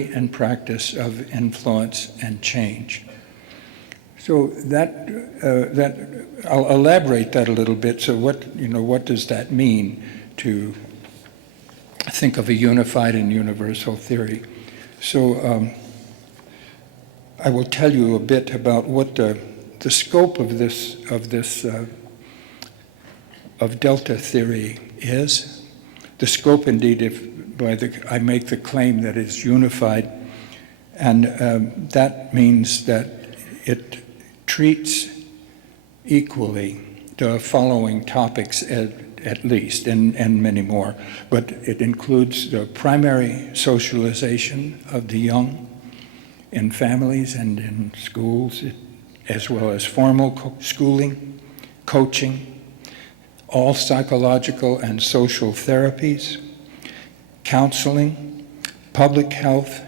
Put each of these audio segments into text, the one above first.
and practice of influence and change. So that I'll elaborate that a little bit. So what does that mean to think of a unified and universal theory? So I will tell you a bit about what the scope of delta theory is. The scope, indeed, I make the claim that it's unified, and that means that it treats equally the following topics at least, and many more, but it includes the primary socialization of the young in families and in schools, as well as formal schooling, coaching, all psychological and social therapies, counseling, public health,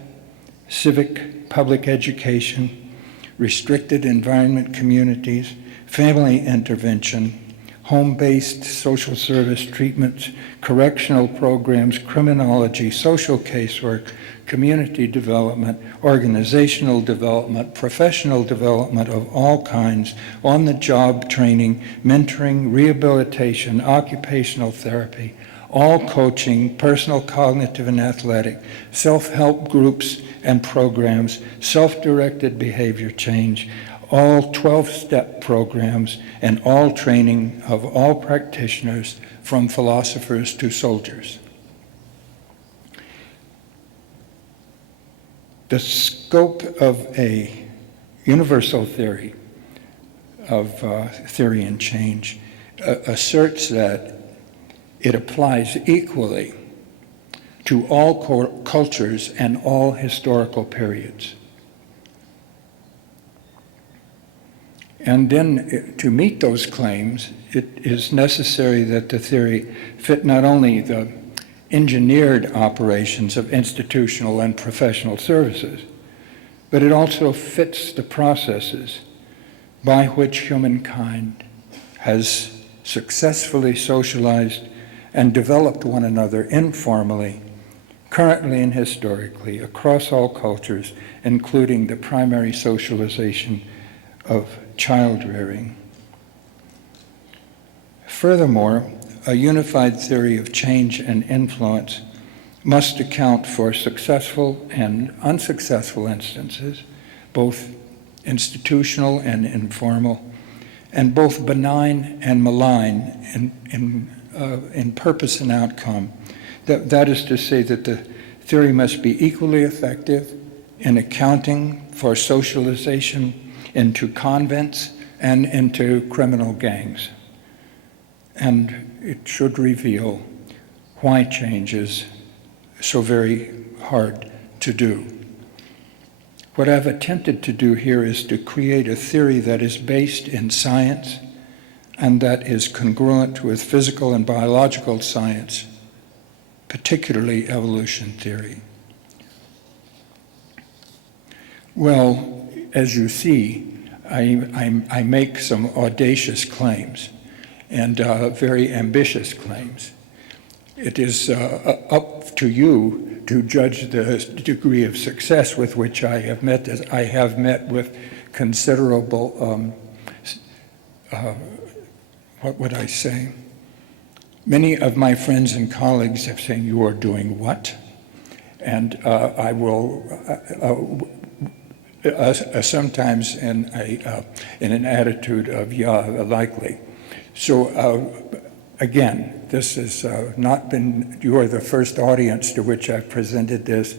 civic public education, restricted environment communities, family intervention, home-based social service treatments, correctional programs, criminology, social casework, community development, organizational development, professional development of all kinds, on-the-job training, mentoring, rehabilitation, occupational therapy, all coaching, personal, cognitive, and athletic, self-help groups and programs, self-directed behavior change, all 12-step programs, and all training of all practitioners, from philosophers to soldiers. The scope of a universal theory of theory and change asserts that it applies equally to all cultures and all historical periods. And then to meet those claims, it is necessary that the theory fit not only the engineered operations of institutional and professional services, but it also fits the processes by which humankind has successfully socialized and developed one another informally, currently and historically, across all cultures, including the primary socialization of child rearing. Furthermore, a unified theory of change and influence must account for successful and unsuccessful instances, both institutional and informal, and both benign and malign in purpose and outcome. That is to say that the theory must be equally effective in accounting for socialization into convents and into criminal gangs. And it should reveal why change is so very hard to do. What I've attempted to do here is to create a theory that is based in science and that is congruent with physical and biological science, particularly evolution theory. Well, as you see, I make some audacious claims and very ambitious claims. It is up to you to judge the degree of success with which I have met. I have met with considerable, what would I say? Many of my friends and colleagues have said, "You are doing what?" And I will, sometimes in an attitude of, "Yeah, likely." So again, this has not been, you are the first audience to which I've presented this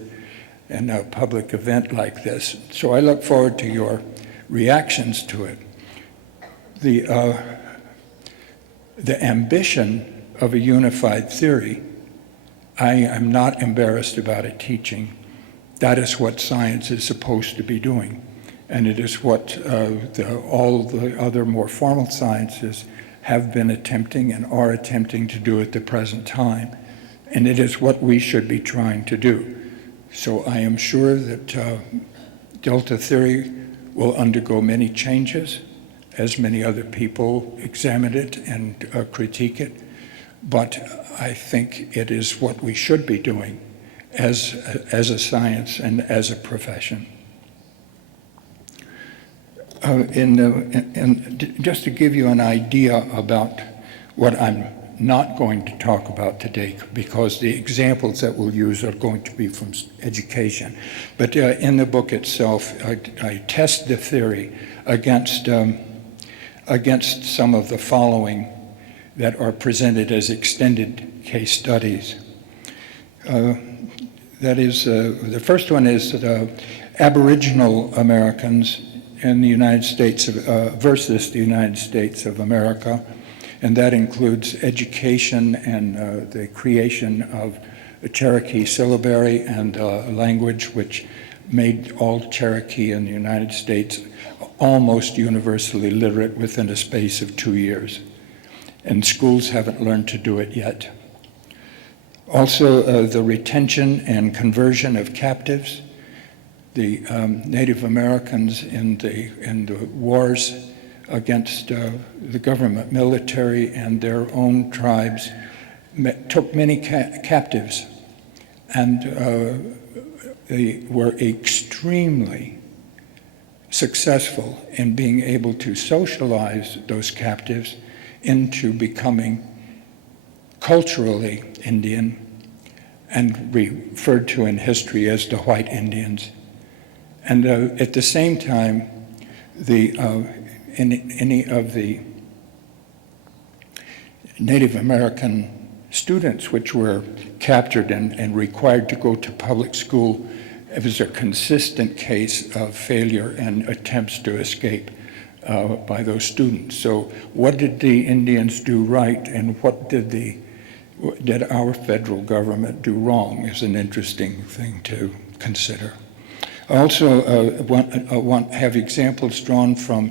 in a public event like this. So I look forward to your reactions to it. The ambition of a unified theory, I am not embarrassed about it teaching. That is what science is supposed to be doing. And it is what all the other more formal sciences have been attempting and are attempting to do at the present time. And it is what we should be trying to do. So I am sure that delta theory will undergo many changes as many other people examine it and critique it. But I think it is what we should be doing. as a science and as a profession. Just to give you an idea about what I'm not going to talk about today, because the examples that we'll use are going to be from education. But in the book itself, I test the theory against some of the following that are presented as extended case studies. That is, the first one is Aboriginal Americans in the United States versus the United States of America. And that includes education and the creation of a Cherokee syllabary and language, which made all Cherokee in the United States almost universally literate within a space of 2 years. And schools haven't learned to do it yet. Also, the retention and conversion of captives. The Native Americans in the wars against the government military and their own tribes took many captives, and they were extremely successful in being able to socialize those captives into becoming culturally Indian and referred to in history as the white Indians. And at the same time, any of the Native American students which were captured and required to go to public school, it was a consistent case of failure and attempts to escape by those students. So what did the Indians do right, and what did our federal government do wrong is an interesting thing to consider. I also have examples drawn from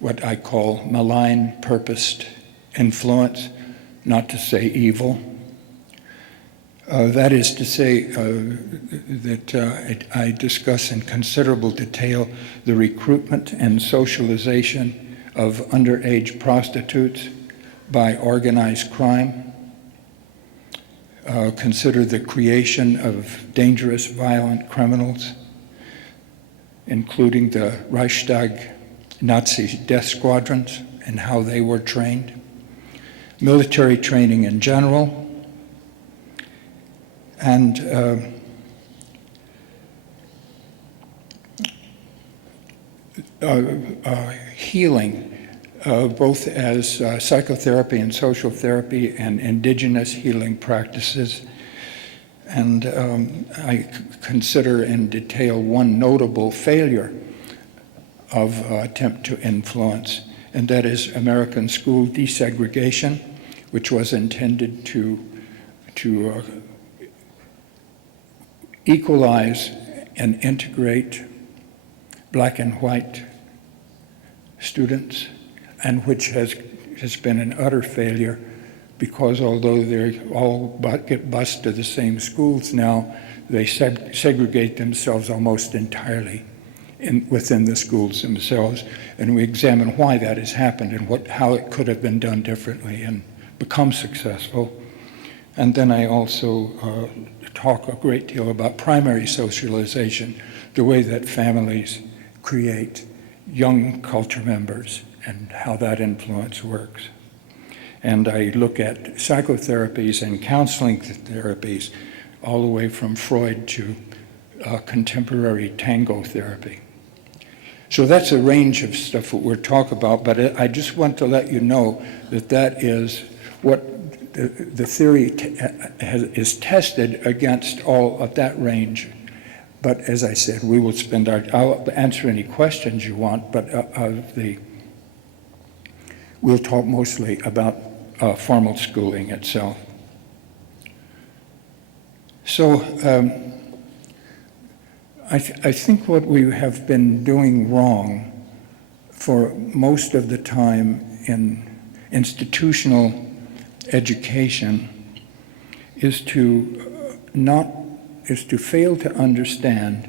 what I call malign purposed influence, not to say evil. That is to say that I discuss in considerable detail the recruitment and socialization of underage prostitutes by organized crime. Consider the creation of dangerous, violent criminals, including the Reichstag Nazi death squadrons and how they were trained, military training in general, and healing, both as psychotherapy and social therapy and indigenous healing practices. And I consider in detail one notable failure of attempt to influence, and that is American school desegregation, which was intended to equalize and integrate black and white students, and which has been an utter failure, because although they all get bused to the same schools now, they segregate themselves almost entirely within the schools themselves. And we examine why that has happened and how it could have been done differently and become successful. And then I also talk a great deal about primary socialization, the way that families create young culture members and how that influence works. And I look at psychotherapies and counseling therapies all the way from Freud to contemporary tango therapy. So that's a range of stuff that we're talking about, but I just want to let you know that that is what the theory is tested against all of that range. But as I said, we will I'll answer any questions you want, but we'll talk mostly about formal schooling itself. So I think what we have been doing wrong for most of the time in institutional education is to fail to understand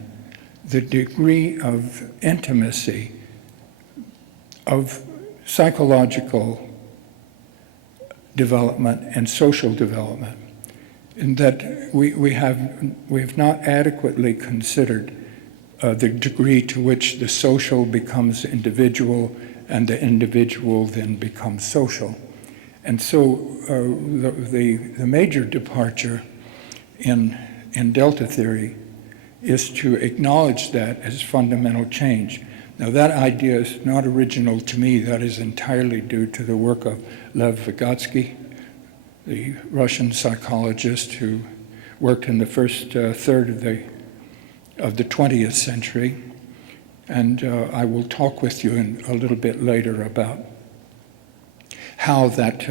the degree of intimacy of psychological development and social development. in that we have not adequately considered the degree to which the social becomes individual and the individual then becomes social. And so the major departure in Delta theory is to acknowledge that as fundamental change. Now that idea is not original to me. That is entirely due to the work of Lev Vygotsky, the Russian psychologist who worked in the first third of the 20th century. And I will talk with you a little bit later about how that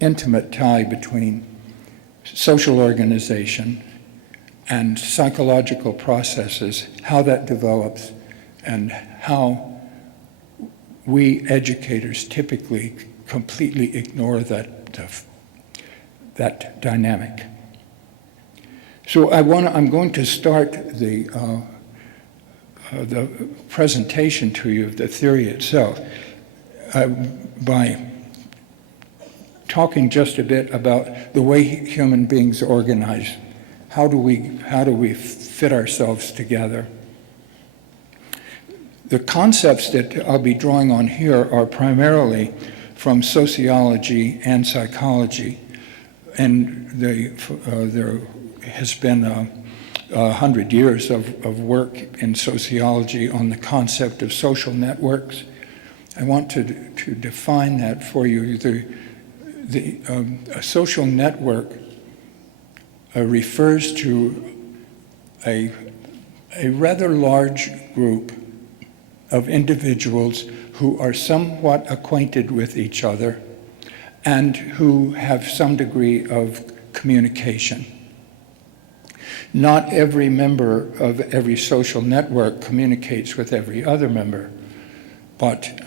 intimate tie between social organization and psychological processes, how that develops, and how we educators typically completely ignore that dynamic. So I'm going to start the presentation to you of the theory itself by talking just a bit about the way human beings organize. How do we fit ourselves together? The concepts that I'll be drawing on here are primarily from sociology and psychology, and there has been 100 years of work in sociology on the concept of social networks. I want to define that for you. A social network refers to a rather large group of individuals who are somewhat acquainted with each other and who have some degree of communication. Not every member of every social network communicates with every other member, but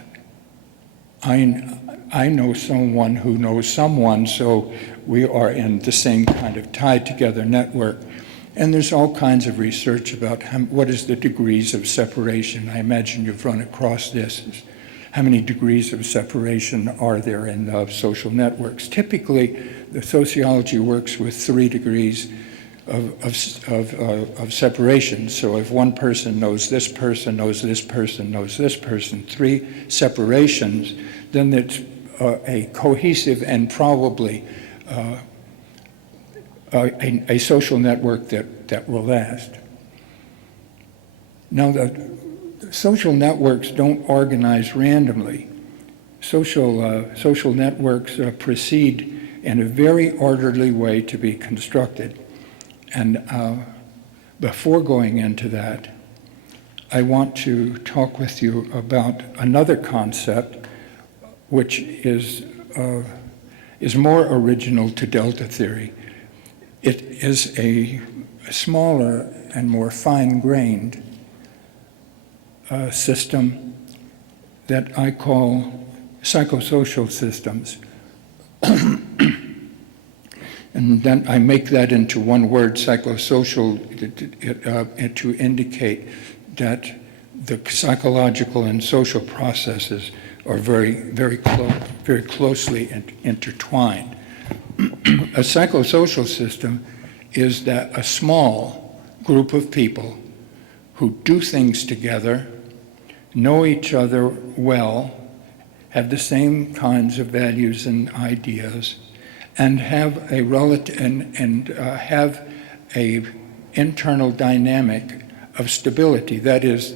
I know someone who knows someone, so we are in the same kind of tied together network. And there's all kinds of research about what is the degrees of separation. I imagine you've run across this. How many degrees of separation are there in social networks? Typically, the sociology works with 3 degrees of separation. So if one person knows this person, knows this person, knows this person, 3 separations, then it's a cohesive and probably a social network that will last. Now, the social networks don't organize randomly. Social networks proceed in a very orderly way to be constructed. And before going into that, I want to talk with you about another concept which is more original to Delta theory. It is a smaller and more fine-grained system that I call psychosocial systems. And then I make that into one word, psychosocial, to indicate that the psychological and social processes are very closely intertwined. A psychosocial system is that a small group of people who do things together, know each other well, have the same kinds of values and ideas, and have have a internal dynamic of stability. That is,